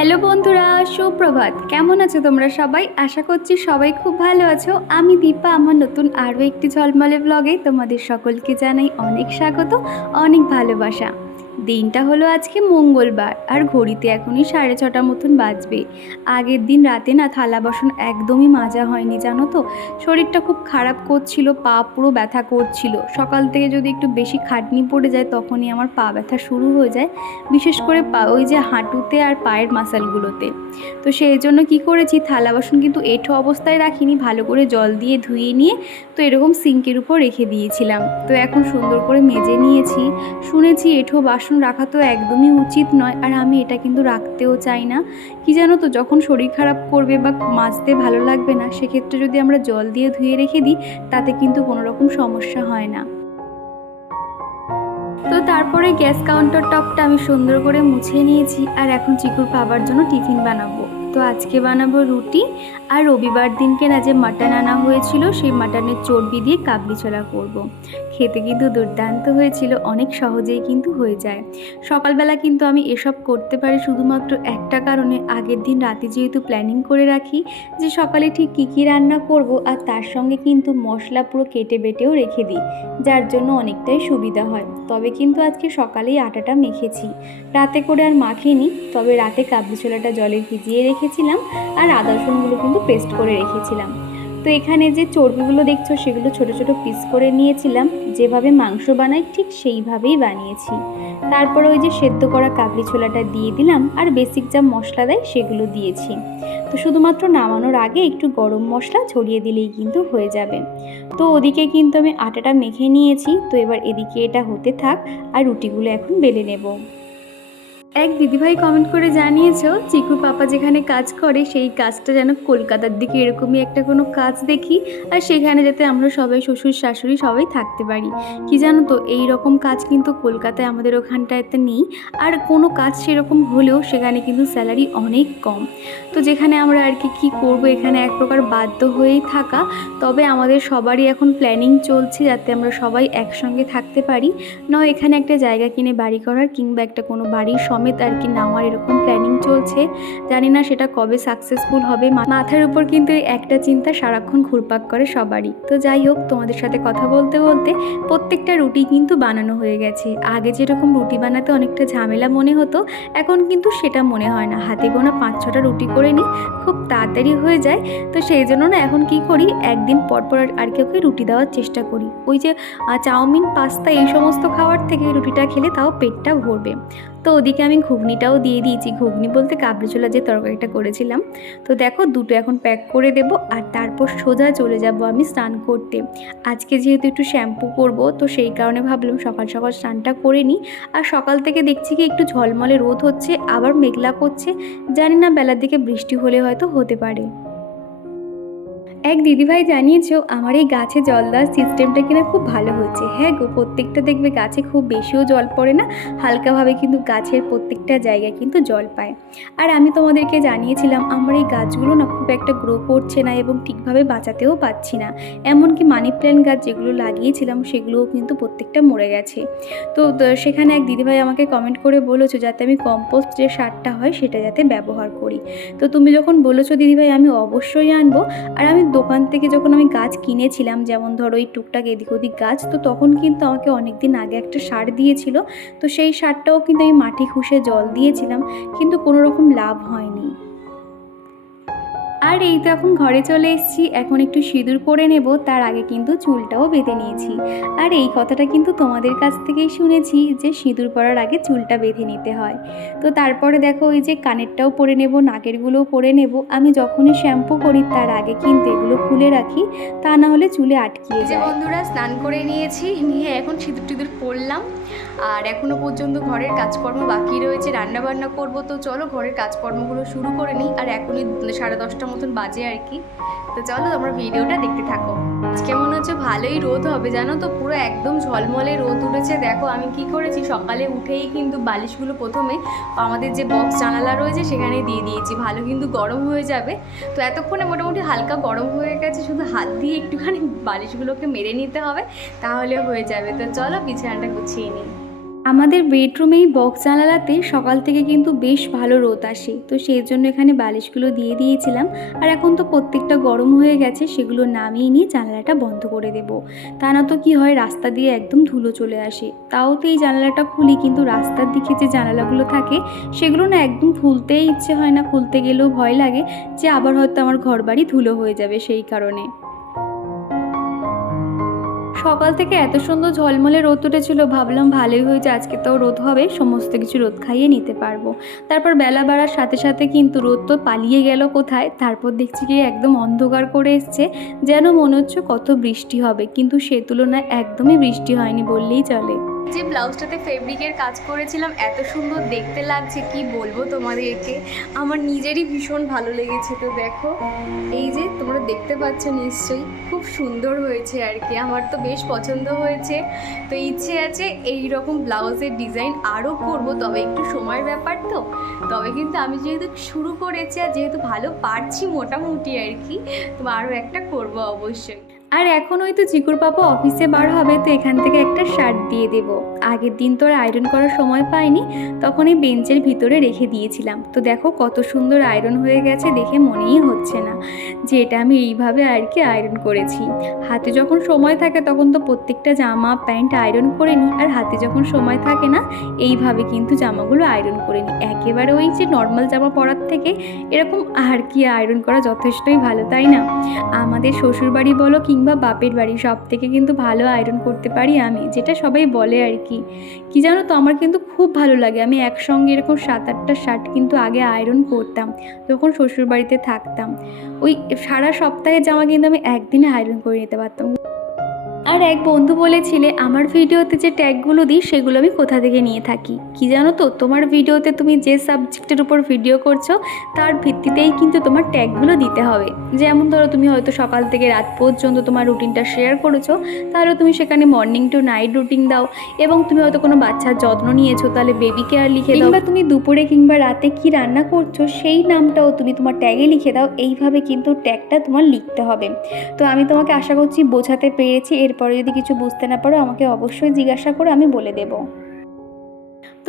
Hello বন্ধুরা, সুপ্রভাত। কেমন আছো তোমরা সবাই? আশা করছি সবাই খুব ভালো আছো। আমি দীপা, আমার নতুন আরও একটি ঝলমলে ব্লগে তোমাদের সকলকে জানাই অনেক স্বাগত, অনেক ভালোবাসা। দিনটা হলো আজকে মঙ্গলবার, আর ঘড়িতে এখনই সাড়ে ছটার মতন বাজবে। আগের দিন রাতে না থালা বাসন একদমই মাজা হয়নি, জানো তো? শরীরটা খুব খারাপ করছিল, পা পুরো ব্যথা করছিল। সকাল থেকে যদি একটু বেশি খাটনি পড়ে যায়, তখনই আমার পা ব্যথা শুরু হয়ে যায়, বিশেষ করে পা, ওই যে হাঁটুতে আর পায়ের মাসালগুলোতে। তো সেই জন্য কি করেছি, থালা বাসন কিন্তু এঁঠো অবস্থায় রাখিনি, ভালো করে জল দিয়ে ধুয়ে নিয়ে, তো এরকম সিঙ্কের উপর রেখে দিয়েছিলাম। তো এখন সুন্দর করে মেজে নিয়েছি। শুনেছি এঁঠো বাসন রাখা তো একদমই উচিত নয়, আর আমি এটা কিন্তু রাখতেও চাই না। কি জানো তো, যখন শরীর খারাপ করবে বা মাজতে ভালো লাগবে না, সেক্ষেত্রে যদি আমরা জল দিয়ে ধুয়ে রেখে দিই, তাতে কিন্তু কোনো রকম সমস্যা হয় না। তো তারপরে গ্যাস কাউন্টার টপটা আমি সুন্দর করে মুছে নিয়েছি, আর এখন চিকুর পাবার জন্য টিফিন বানাবো। তো আজকে বানাবো রুটি। আর রবিবার দিনকে না যে মাটন আনা হয়েছিল, সেই মাটনের চর্বি দিয়ে কাবলি ছোলা করব। খেতে কিন্তু দুর্দান্ত হয়েছিল, অনেক সহজেই কিন্তু হয়ে যায়। সকালবেলা কিন্তু আমি এসব করতে পারি শুধুমাত্র একটা কারণে, আগের দিন রাতে যেহেতু প্ল্যানিং করে রাখি যে সকালে ঠিক কী কী রান্না করব, আর তার সঙ্গে কিন্তু মশলা পুরো কেটে বেটেও রেখে দিই, যার জন্য অনেকটাই সুবিধা হয়। তবে কিন্তু আজকে সকালেই আটাটা মেখেছি। রাতে করে আর মাখিনি, তবে রাতে কাবলি ছোলাটা জলে ভিজিয়ে রেখেছিলাম আর আদা রসুনগুলো কিন্তু পেস্ট করে রেখেছিলাম। তো এখানে যে চর্বিগুলো দেখছ সেগুলো ছোট ছোট পিস করে নিয়েছিলাম। যেভাবে মাংস বানাই ঠিক সেইভাবেই বানিয়েছি। তারপরে ওই যে সেদ্ধ করা কাবলি ছোলাটা দিয়ে দিলাম আর বেসিক যা মশলা দেয় সেগুলো দিয়েছি। তো শুধুমাত্র নামানোর আগে একটু গরম মশলা ছড়িয়ে দিলেই কিন্তু হয়ে যাবে। তো ওদিকে কিন্তু আমি আটাটা মেখে নিয়েছি। তো এবার এদিকে এটা হতে থাক আর রুটিগুলো এখন বেলে নেব। এক দিদিভাই কমেন্ট করে জানিয়েছো, চিকু পাপা যেখানে কাজ করে, সেই কাজটা যেন কলকাতার দিকে এরকমই একটা কোনো কাজ দেখি আর সেখানে যাতে আমরা সবাই শ্বশুর শাশুড়ি সবাই থাকতে পারি। কি জানো তো, এই রকম কাজ কিন্তু কলকাতায় আমাদের ওখানটাতে নেই আর কোনো কাজ সেরকম হলেও সেখানে কিন্তু স্যালারি অনেক কম। তো যেখানে আমরা আর কি, কী করব, এখানে এক প্রকার বাধ্য হয়েই থাকা। তবে আমাদের সবারই এখন প্ল্যানিং চলছে যাতে আমরা সবাই একসঙ্গে থাকতে পারি। নয়, এখানে একটা জায়গা কিনে বাড়ি করার কিংবা একটা কোনো বাড়ির সমেত আর কি নেওয়ার এরকম প্ল্যানিং চলছে। জানি না সেটা কবে সাকসেসফুল হবে। মাথার উপর কিন্তু একটা চিন্তা সারাক্ষণ ঘুরপাক করে সবারই। তো যাই হোক, তোমাদের সাথে কথা বলতে বলতে প্রত্যেকটা রুটি কিন্তু বানানো হয়ে গেছে। আগে যেরকম রুটি বানাতে অনেকটা ঝামেলা মনে হতো, এখন কিন্তু সেটা মনে হয় না। হাতে গোনা পাঁচ ছটা রুটি করে নিই, খুব তাড়াতাড়ি হয়ে যায়। তো সেই জন্য না এখন কি করি, একদিন পরপর পর আর কি ওকে রুটি দেওয়ার চেষ্টা করি। ওই যে চাউমিন, পাস্তা এই সমস্ত খাওয়ার থেকে রুটিটা খেলে তাও পেটটা ভরবে। তো ওদিকে আমি ঘুগনিটাও দিয়ে দিয়েছি। ঘুগনি বলতে কাবলি ছোলা যে তরকারিটা করেছিলাম। তো দেখো দুটো এখন প্যাক করে দেব আর তারপর সোজা চলে যাব আমি স্নান করতে। আজকে যেহেতু একটু শ্যাম্পু করব, তো সেই কারণে ভাবলাম সকাল সকাল স্নানটা করে নিই। আর সকাল থেকে দেখছি কি একটু ঝলমলে রোদ হচ্ছে, আবার মেঘলা করছে। জানি না বেলার দিকে বৃষ্টি হলে হয়তো হতে পারে। এক দিদিভাই জানিয়েছো, আমার এই গাছে জল দেওয়ার সিস্টেমটা কিনা খুব ভালো হচ্ছে হ্যাঁ গো, প্রত্যেকটা দেখবে গাছে খুব বেশিও জল পড়ে না, হালকাভাবে কিন্তু গাছের প্রত্যেকটা জায়গায় কিন্তু জল পায়। আর আমি তোমাদেরকে জানিয়েছিলাম, আমার এই গাছগুলো না খুব একটা গ্রো করছে না এবং ঠিকভাবে বাঁচাতেও পাচ্ছি না। এমনকি মানি প্ল্যান্ট গাছ যেগুলো লাগিয়েছিলাম, সেগুলোও কিন্তু প্রত্যেকটা মরে গেছে। তো সেখানে এক দিদিভাই আমাকে কমেন্ট করে বলেছ, যাতে আমি কম্পোস্ট যে সারটা হয়, সেটা যাতে ব্যবহার করি। তো তুমি যখন বলেছ, দিদিভাই, আমি অবশ্যই আনব। আর আমি দোকান থেকে যখন আমি গাছ কিনেছিলাম, যেমন ধরো ওই টুকটাক এদিক ওদিক গাছ, তো তখন কিন্তু আমাকে অনেক দিন আগে একটা সার দিয়েছিল। তো সেই সারটাও কিন্তু আমি মাটি খুশে জল দিয়েছিলাম, কিন্তু কোনো রকম লাভ হয়নি। আর এই তো এখন ঘরে চলে এসেছি এখন একটু সিঁদুর পরে নেব তার আগে কিন্তু চুলটাও বেঁধে নিয়েছি। আর এই কথাটা কিন্তু তোমাদের কাছ থেকেই শুনেছি যে সিঁদুর পরার আগে চুলটা বেঁধে নিতে হয়। তো তারপরে দেখো ওই যে কানেরটাও পরে নেব নাকেরগুলোও পরে নেব। আমি যখনই শ্যাম্পু করি তার আগে কিন্তু এগুলো খুলে রাখি তা না হলে চুলে আটকিয়ে যায়। বন্ধুরা স্নান করে নিয়েছি নিয়ে এখন সিঁদুর টিঁদুর পরলাম। আর এখনও পর্যন্ত ঘরের কাজকর্ম বাকি রয়েছে রান্না বান্না করব, তো চলো ঘরের কাজকর্মগুলো শুরু করে নিই। আর এখনই সাড়ে দশটা মতন বাজে আর কি। তো চলো তোমরা ভিডিওটা দেখতে থাকো। আজকে মনে হচ্ছে? ভালোই রোদ হবে, জানো তো? পুরো একদম ঝলমলে রোদ উঠেছে। দেখো আমি কি করেছি? সকালে উঠেই কিন্তু বালিশগুলো প্রথমে আমাদের যে বক্স জানালা রয়েছে, সেখানে দিয়ে দিয়েছি। ভালো কিন্তু গরম হয়ে যাবে। তো এতক্ষণে মোটামুটি হালকা গরম হয়ে গেছে, শুধু হাত দিয়ে একটুখানি বালিশগুলোকে মেরে নিতে হবে, তাহলে হয়ে যাবে। তো চলো বিছানাটা গুছিয়ে নিই। আমাদের বেডরুমেই বক্স জানালাতে সকাল থেকে কিন্তু বেশ ভালো রোদ আসে। তো সেই জন্য এখানে বালিশগুলো দিয়ে দিয়েছিলাম। আর এখন তো প্রত্যেকটা গরম হয়ে গেছে, সেগুলো নামিয়ে নিয়ে জানালাটা বন্ধ করে দেব। তা না তো কি হয়, রাস্তা দিয়ে একদম ধুলো চলে আসে। তাও তো এই জানালাটা খুলি, কিন্তু রাস্তার দিকে যে জানালাগুলো থাকে, সেগুলো না একদম খুলতেই ইচ্ছে হয় না। খুলতে গেলেও ভয় লাগে যে আবার হয়তো আমার ঘর বাড়ি ধুলো হয়ে যাবে সেই কারণে। সকাল থেকে এত সুন্দর ঝলমলে রোদ উঠেছিল, ভাবলাম ভালোই হয়েছে, আজকে তো রোদ হবে, সমস্ত কিছু রোদ খাইয়ে নিতে পারব। তারপর বেলা বাড়ার সাথে সাথে কিন্তু রোদ তো পালিয়ে গেল কোথায়? তারপর দেখছি কি একদম অন্ধকার করে এসছে, যেন মনে হচ্ছে কত বৃষ্টি হবে, কিন্তু সে তুলনায় একদমই বৃষ্টি হয়নি বললেই চলে। যে ব্লাউজটাতে ফেব্রিকের কাজ করেছিলাম, এত সুন্দর দেখতে লাগছে, কি বলব তোমাদেরকে? আমার নিজেরই ভীষণ ভালো লেগেছে তো দেখো। এই যে তোমরা দেখতে পাচ্ছ নিশ্চয়ই, খুব সুন্দর হয়েছে আর কি, আমার তো বেশ পছন্দ হয়েছে। তো ইচ্ছে আছে এই রকম ব্লাউজের ডিজাইন আরও করব, তবে একটু সময়ের ব্যাপার তো। তবে কিন্তু আমি যেহেতু শুরু করেছি আর যেহেতু ভালো পারছি মোটামুটি আর কি, তো আরও একটা করব অবশ্যই। আর এখন ওই তো চিকুর পাপা অফিসে বার হবে, তো এখান থেকে একটা শার্ট দিয়ে দেব। আগের দিন তো আর আয়রন করার সময় পাইনি, তখন এই বেঞ্চের ভিতরে রেখে দিয়েছিলাম। তো দেখো কত সুন্দর আয়রন হয়ে গেছে, দেখে মনেই হচ্ছে না যে এটা আমি এইভাবে আর কি আয়রন করেছি। হাতে যখন সময় থাকে তখন তো প্রত্যেকটা জামা, প্যান্ট আয়রন করে নিই, আর হাতে যখন সময় থাকে না, এইভাবে কিন্তু জামাগুলো আয়রন করে নিই। একেবারে ওই যে নর্মাল জামা পরার থেকে এরকম আর কি আয়রন করা যথেষ্টই ভালো, তাই না? আমাদের শ্বশুরবাড়ি বলো কিংবা বাপের বাড়ি সব থেকে কিন্তু ভালো আয়রন করতে পারি আমি, যেটা সবাই বলে আর কি। কি? জানো তো, আমার কিন্তু খুব ভালো লাগে। আমি একসঙ্গে এরকম সাত আটটা শার্ট কিন্তু আগে আয়রন করতাম যখন শ্বশুরবাড়িতে থাকতাম। ওই সারা সপ্তাহের জামা কিন্তু আমি একদিনে আয়রন করে নিতে পারতাম। আর এক বন্ধু বলেছিলে, আমার ভিডিওতে যে ট্যাগগুলো দিই, সেগুলো আমি কোথা থেকে নিয়ে থাকি? কি জানো তো, তোমার ভিডিওতে তুমি যে সাবজেক্টের উপর ভিডিও করছ, তার ভিত্তিতেই কিন্তু তোমার ট্যাগগুলো দিতে হবে। যেমন ধরো, তুমি হয়তো সকাল থেকে রাত পর্যন্ত তোমার রুটিনটা শেয়ার করেছ, তাহলে তুমি সেখানে মর্নিং টু নাইট রুটিন দাও এবং তুমি হয়তো কোনো বাচ্চার যত্ন নিয়েছো, তাহলে বেবি কেয়ার লিখে দাও। কিংবা তুমি দুপুরে কিংবা রাতে কি রান্না করছ, সেই নামটাও তুমি তোমার ট্যাগে লিখে দাও। এইভাবে কিন্তু ট্যাগটা তোমার লিখতে হবে। তো আমি তোমাকে আশা করছি বোঝাতে পেরেছি এরপরে যদি কিছু বুঝতে না পারো আমাকে অবশ্যই জিজ্ঞাসা করে আমি বলে দেবো।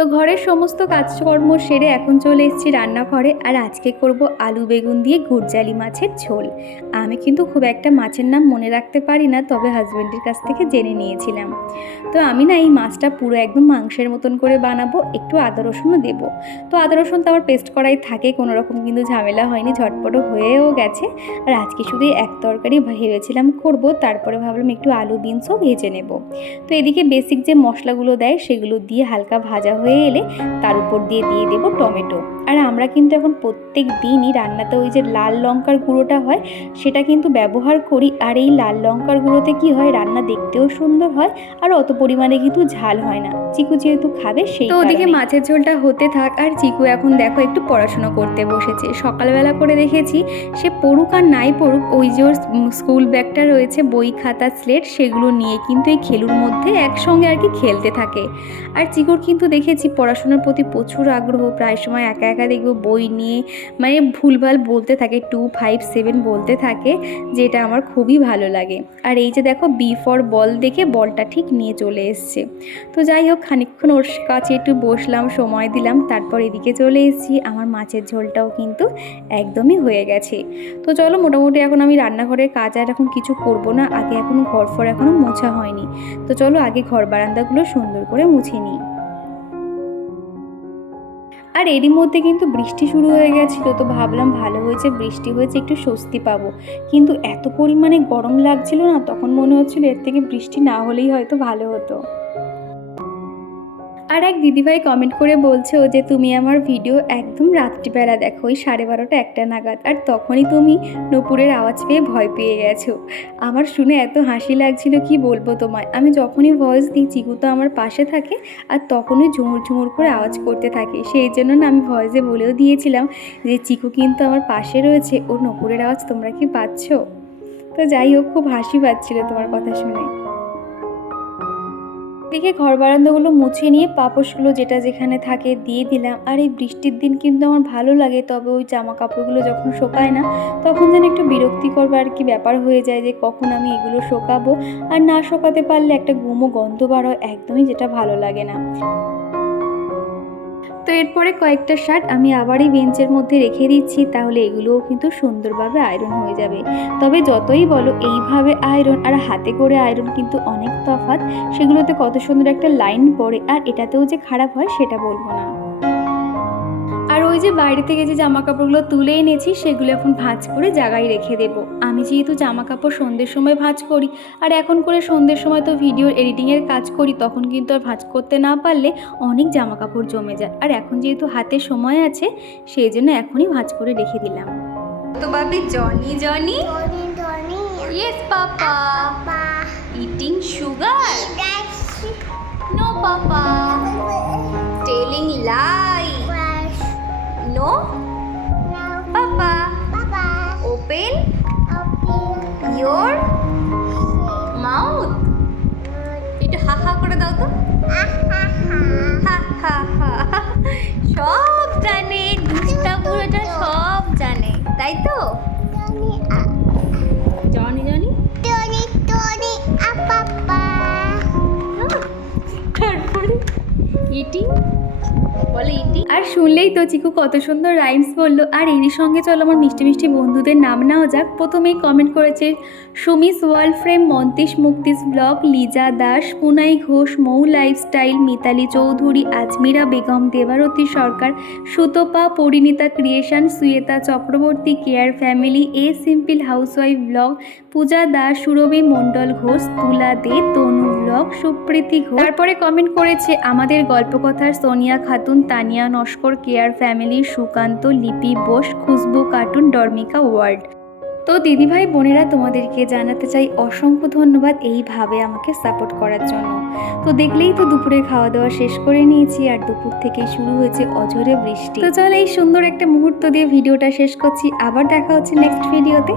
তো ঘরের সমস্ত কাজকর্ম সেরে এখন চলে এসেছি রান্নাঘরে, আর আজকে করব আলু বেগুন দিয়ে গুড়জালি মাছের ঝোল। আমি কিন্তু খুব একটা মাছের নাম মনে রাখতে পারি না, তবে হাজব্যান্ডের কাছ থেকে জেনে নিয়েছিলাম। তো আমি না এই মাছটা পুরো একদম মাংসের মতন করে বানাবো, একটু আদা রসুনও দেবো। তো আদা রসুন তো আমার পেস্ট করাই থাকে, কোনো রকম কিন্তু ঝামেলা হয়নি ঝটপটও হয়েও গেছে। আর আজকে শুধু এক তরকারি ভেবেছিলাম করব, তারপরে ভাবলাম একটু আলু বিনসও ভেজে নেব। তো এদিকে বেসিক যে মশলাগুলো দেয়, সেগুলো দিয়ে হালকা ভাজা হয়ে এলে তার উপর দিয়ে দিয়ে দেবো টমেটো। আর আমরা কিন্তু এখন প্রত্যেক দিনই রান্নাতে ওই যে লাল লঙ্কার গুঁড়োটা হয় সেটা কিন্তু ব্যবহার করি। আর এই লাল লঙ্কার গুঁড়োতে কি হয় রান্না দেখতেও সুন্দর হয় আর অত পরিমাণে কিন্তু ঝাল হয় না। চিকু যেহেতু খাবে সেই তো ওদিকে মাছের ঝোলটা হতে থাক। আর চিকু এখন দেখো একটু পড়াশোনা করতে বসেছে। সকালবেলা করে দেখেছি সে পড়ুক আর নাই পড়ুক ওই যে ওর স্কুল ব্যাগটা রয়েছে বই খাতা স্লেট সেগুলো নিয়ে কিন্তু এই খেলুর মধ্যে একসঙ্গে আর কি খেলতে থাকে। আর চিকুর কিন্তু দেখেছি, পড়াশোনার প্রতি প্রচুর আগ্রহ। প্রায় সময় একা একা দেখব বই নিয়ে মানে ভুলভাল বলতে থাকে টু ফাইভ সেভেন বলতে থাকে, যেটা আমার খুবই ভালো লাগে। আর এই যে দেখো বি ফর বল দেখে বলটা ঠিক নিয়ে চলে এসছে। তো যাই হোক, খানিকক্ষণ ওর কাছে একটু বসলাম, সময় দিলাম, তারপর এদিকে চলে এসেছি। আমার মাছের ঝোলটাও কিন্তু একদমই হয়ে গেছে। তো চলো, মোটামুটি এখন আমি রান্নাঘরের কাজ আর এখন কিছু করব না, আগে এখনও ঘর ফর এখনও মোছা হয়নি। তো চলো, আগে ঘর বারান্দাগুলো সুন্দর করে মুছে নিই। আর এরই মধ্যে কিন্তু বৃষ্টি শুরু হয়ে গেছিল, তো ভাবলাম ভালো হয়েছে বৃষ্টি হয়েছে একটু স্বস্তি পাবো। কিন্তু এত পরিমাণে গরম লাগছিল না, তখন মনে হচ্ছিল এর থেকে বৃষ্টি না হলেই হয়তো ভালো হতো। আর এক দিদিভাই কমেন্ট করে বলছো যে, তুমি আমার ভিডিও একদম রাত্রিবেলা দেখো, ওই সাড়ে বারোটা একটা নাগাদ। আর তখনই তুমি নপুরের আওয়াজ পেয়ে ভয় পেয়ে গেছো। আমার শুনে এত হাসি লাগছিল, কি বলব তোমায়? আমি যখনই ভয়েস দিই চিকু তো আমার পাশে থাকে আর তখনই ঝুমুর ঝুমুর করে আওয়াজ করতে থাকে। সেই জন্য না, আমি ভয়েসে বলেও দিয়েছিলাম যে, চিকু কিন্তু আমার পাশে রয়েছে ও নপুরের আওয়াজ তোমরা কি পাচ্ছ? তো যাই হোক, খুব হাসি পাচ্ছিল তোমার কথা শুনে। দেখে ঘর বারান্দাগুলো মুছে নিয়ে পাপোশগুলো যেটা যেখানে থাকে দিয়ে দিলাম। আর এই বৃষ্টির দিন কিন্তু আমার ভালো লাগে, তবে ওই জামা কাপড়গুলো যখন শোকায় না, তখন যেন একটু বিরক্তিকর আর কি ব্যাপার হয়ে যায় যে কখন আমি এগুলো শোকাবো। আর না শোকাতে পারলে একটা গুমো গন্ধ বার হয়, একদমই যেটা ভালো লাগে না। তো এরপরে কয়েকটা শার্ট আমি আবারই বেঞ্চের মধ্যে রেখে দিচ্ছি, তাহলে এগুলোও কিন্তু সুন্দরভাবে আয়রন হয়ে যাবে। তবে যতই বলো, এইভাবে আয়রন আর হাতে করে আয়রন কিন্তু অনেক তফাৎ। সেগুলোতে কত সুন্দর একটা লাইন পড়ে, আর এটাতেও যে খারাপ হয় সেটা বলব না। আর ওই যে বাইরে থেকে যে জামা কাপড়গুলো তুলে এনেছি, সেগুলো এখন ভাঁজ করে জায়গায় রেখে দেব। আমি যেহেতু জামা কাপড় সন্ধ্যের সময় ভাঁজ করি আর এখন করে সন্ধ্যের সময় তো ভিডিও এডিটিংয়ের কাজ করি তখন কিন্তু আর ভাঁজ করতে না পারলে অনেক জামা কাপড় জমে যায়। আর এখন যেহেতু হাতে সময় আছে সেই জন্য এখনই ভাঁজ করে রেখে দিলাম। তো বাবি Johnny Johnny? Yes papa. Eating sugar no papa. Telling lie no Papa. Open Open? Your mouth একটু হা হা করে দাও তো। সব জানে দুষ্টা বুড়োটা সব জানে তাই তো? Johnny Johnny? Tony, ah Papa. তারপরে ইটিং বলে ইটিং আর শুনলেই তো চিকু কত সুন্দর রাইমস বলল। আর এরই সঙ্গে চলো আমার মিষ্টি মিষ্টি বন্ধুদের নাম নেওয়া যাক। প্রথমেই কমেন্ট করেছে, সুমিস ওয়ার্ল্ড ফ্রেম মন্তিস মুক্তিস blog, Liza Das, Punai Ghosh, Mou lifestyle, Mitali Chowdhury, Ajmira Begum, Debarati Sarkar, Sutapa, Parinita creation, Shweta Chakraborty, care family, a simple housewife blog, Puja Das, Surabhi Mondal Ghosh, Tula De, Tanu blog, Supriti Ghosh. তারপরে comment করেছে, আমাদের গল্পকথার Sonia Khatun Tania Naskar care family Sukanta, Lipi, Bose, Khushbu, cartoon, ডর্মিকা, world. তো দিদিভাই, বোনেরা, তোমাদেরকে জানাতে চাই অসংখ্য ধন্যবাদ এইভাবে আমাকে সাপোর্ট করার জন্য। তো দেখলেই তো দুপুরে খাওয়া দাওয়া শেষ করে নিয়েছি আর দুপুর থেকেই শুরু হয়েছে অঝরে বৃষ্টি। তো চলো এই সুন্দর একটা মুহূর্ত দিয়ে ভিডিওটা শেষ করছি। আবার দেখা হচ্ছে নেক্সট ভিডিওতে